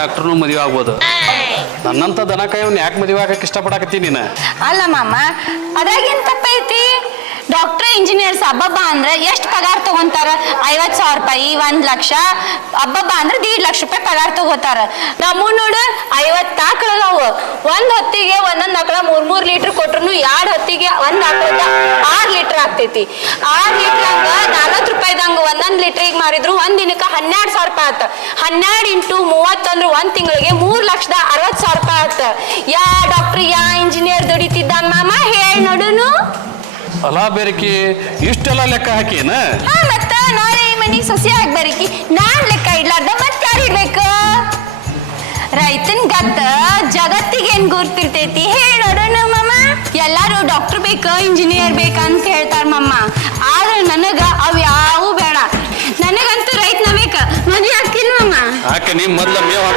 ಡಾಕ್ಟರ್ನು ಮದುವೆ ಆಗ್ಬೋದು. ನನ್ನಂತ ದನ ಕಾಯೋನ್ ಯಾಕೆ ಮದುವೆ ಆಗಕ್ಕೆ ಇಷ್ಟಪಡಕತ್ತೀನಿ ನೀನು? ಅಲ್ಲ ಮಾಮ, ಅದ್ರಾಗೇನ್ ತಪ್ಪೈತಿ? ಡಾಕ್ಟರ್ ಇಂಜಿನಿಯರ್ಸ್ ಹಬ್ಬಬ್ಬ ಅಂದ್ರೆ ಎಷ್ಟು ಪಗಾರ ತಗೊಂತಾರ? 50,000 ರೂಪಾಯಿ, 1 ಲಕ್ಷ. ಹಬ್ಬಬ್ಬ ಅಂದ್ರೆ 1.5 ಲಕ್ಷ ರೂಪಾಯಿ ಪಗಾರ ತಗೋತಾರ. ನಮ್ಮ ನೋಡು 50 ಆಕಳವು. ಒಂದ್ ಹೊತ್ತಿಗೆ ಒಂದೊಂದ್ ಆಕಳ 3 ಲೀಟರ್ ಕೊಟ್ರು 2 ಹೊತ್ತಿಗೆ ಒಂದ್ ಆಕಳದ 6 ಲೀಟರ್ ಆಗ್ತೈತಿ. 6 ಲೀಟರ್ ಹಂಗ 40 ರೂಪಾಯಿದಂಗ ಒಂದೊಂದ್ ಲೀಟರ್ಗೆ ಮಾರಿದ್ರು ಒಂದ್ ದಿನಕ್ಕೆ 12,000 ರೂಪಾಯಿ ಆತ. 12 × 30 ಅಂದ್ರೆ ಒಂದ್ ತಿಂಗಳಿಗೆ 3,60,000 ರೂಪಾಯಿ ಆತ. ಯಾ ಡಾಕ್ಟರ್ ಯಾ ಇಂಜಿನಿಯರ್ ದುಡಿತಿದ್ದ ಮಾಮ ಹೇಳಿ ನೋಡುನು. ಅಲಾ ಬೇರಿಕಿ ಇಷ್ಟೆಲ್ಲ ಲೆಕ್ಕ ಹಾಕೇನ? ಮತ್ತ ನಾಳೆ ಈ ಮನಿಗೆ ಸೊಸೆ ಆಗ್ಬಾರಿಕಿ ನಾನ್ ಲೆಕ್ಕ ಇಡ್ಲಾರ್ದ ಮತ್ತೆ ಯಾರು ಇಡ್ಬೇಕು? ರೈತನ್ ಗತ್ತ ಜಗತ್ತಿಗೆ ಏನ್ ಗುರ್ತಿರ್ತೈತಿ ಹೇಳೋಣ ಮಮ್ಮ. ಎಲ್ಲಾರು ಡಾಕ್ಟರ್ ಬೇಕ ಇಂಜಿನಿಯರ್ ಬೇಕ ಅಂತ ಹೇಳ್ತಾರ ಮಮ್ಮ. ಆದ್ರೆ ನನಗ ಅವ್ ಯಾವು ಬೇಡ. ನನಗಂತೂ ರೈತನ ಬೇಕ. ಮದ್ವೆ ಆಗ್ತಿಲ್ ಮಮ್ಮ. ಯಾಕೆ ನೀ ಮೊದ್ಲ ಮೇವ್ ಹಾಕ